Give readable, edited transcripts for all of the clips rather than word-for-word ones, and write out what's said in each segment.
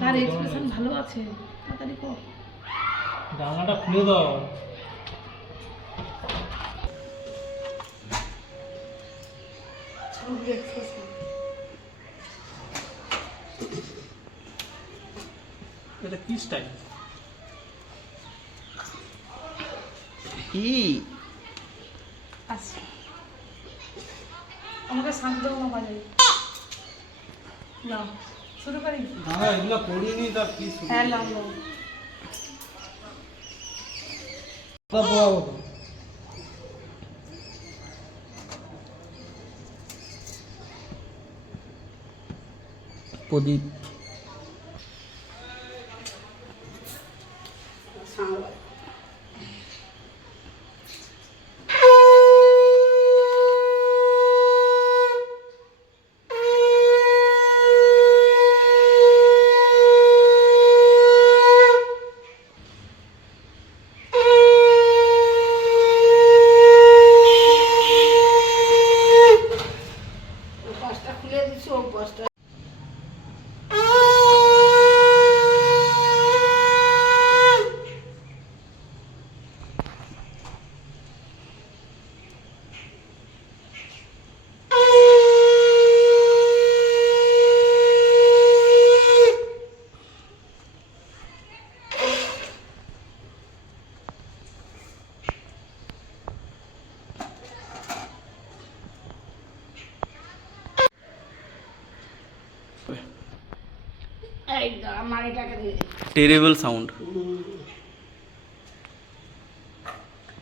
তার এক্সপ্রেশন ভালো আছে, তাড়াতাড়ি কর। জানলাটা খুলে দাও। এটা কি স্টাইল? কি আচ্ছা, আমাকে শান্ত না বাজাই না, শুরু করি। দাদা এগুলো করিনি, তার কি শুরু? হ্যাঁ লাম প্রদীপ টেরিবল সাউন্ড।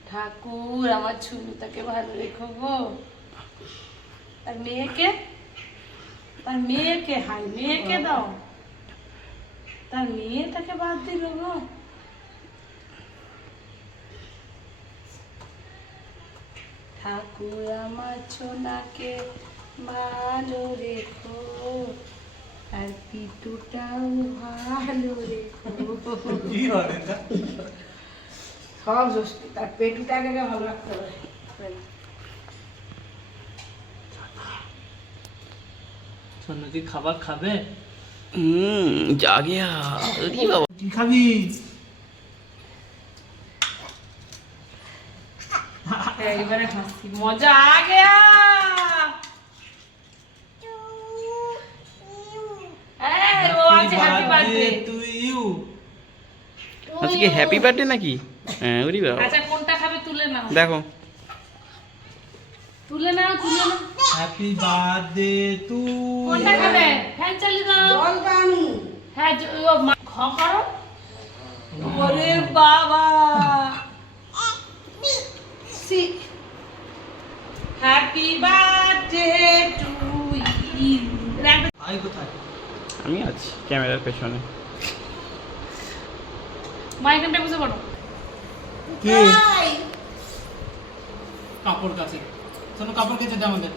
ঠাকুর আমার ছুমিটাকে ভালো রেখো গো। তার মেয়েকে হাই মেয়েকে দাও, তার মেয়েটাকে বাদ দিল গো। ঠাকুর আমার ছোনাকে ভালো রেখো, আর পিটুটাও ভালো রেখো। কি হয় এটা? সব ষষ্ঠী, তার পেটুটাকে ভালো রাখতে হবে। সোনু কি খাবার খাবে? যা গিয়া বাবা। কি খাবি? এবারে হাসি মজা আ গয়া। ও আজকে হ্যাপি বার্থডে টু ইউ। আজকে হ্যাপি বার্থডে নাকি? হ্যাঁ ওরে বাবা। আচ্ছা কোনটা খাবে তুলে নাও, দেখো তুলে নাও, তুলে নাও। Happy birthday two. কোনটা খাবে? ফ্যান চালিয়ে দাও। জল পানি। হ্যাঁ ও খ করো। ওরে বাবা, see happy birthday to you. আই কোথায়? আমি আছি ক্যামেরার পেছনে। মাইকেনটা বুঝে পড়ো। কি? কাপড় কাছে। সোনু কাপড় কেচে দে আমাদের।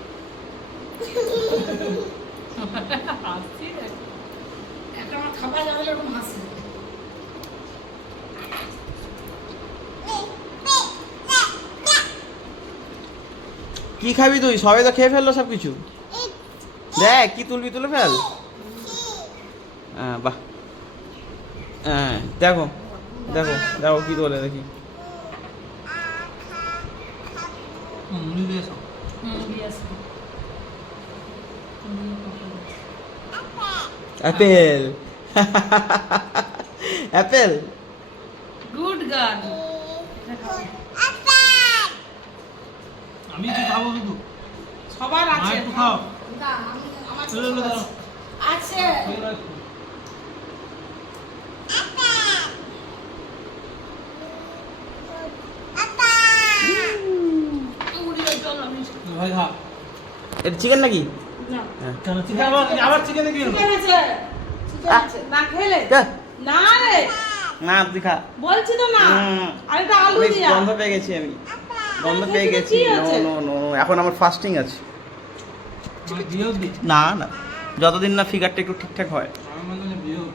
হাসি রে। একটা আমার খাবার লাগলে এরকম হাসি। কি খাবি তুই? সবাই তো খেয়ে ফেললো সব কিছু। দেখ কি তুলবি, তুলে ফেল। বাহ, দেখো দেখো দেখো কি তোলে দেখি। মুড়ি দিয়ে সব। দিয়েছে। Apple Apple. Good girl. আমি কি খাবো শুধু? সবার মা আছে। একটু খাও। না আমি আমার চলো চলো দাও। আছে। ভাই খা। এটা চিকেন নাকি? না কেন চিকেন আবার চিকেন কি হলো? চিকেন আছে, চিকেন আছে। না খেলে যা। না রে, না তুই খা। বলছি তো না। আরেকটা আলু আমি দিয়া। গন্ধ পেয়ে গেছি, আমি গন্ধ পেয়ে গেছি। কি নো আছে? নো নো, এখন আমার ফাস্টিং আছে। আমার বিয়েও দি। না না, যতদিন না ফিগারটা একটু ঠিকঠাক হয়। আমার মানে বিয়েও।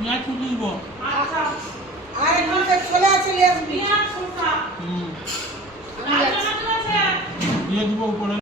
নিয়ে চলে দিব। আচ্ছা, আর এখন চলে আসলে আসবি। হুম। আমি দিয়ে দিব উপরে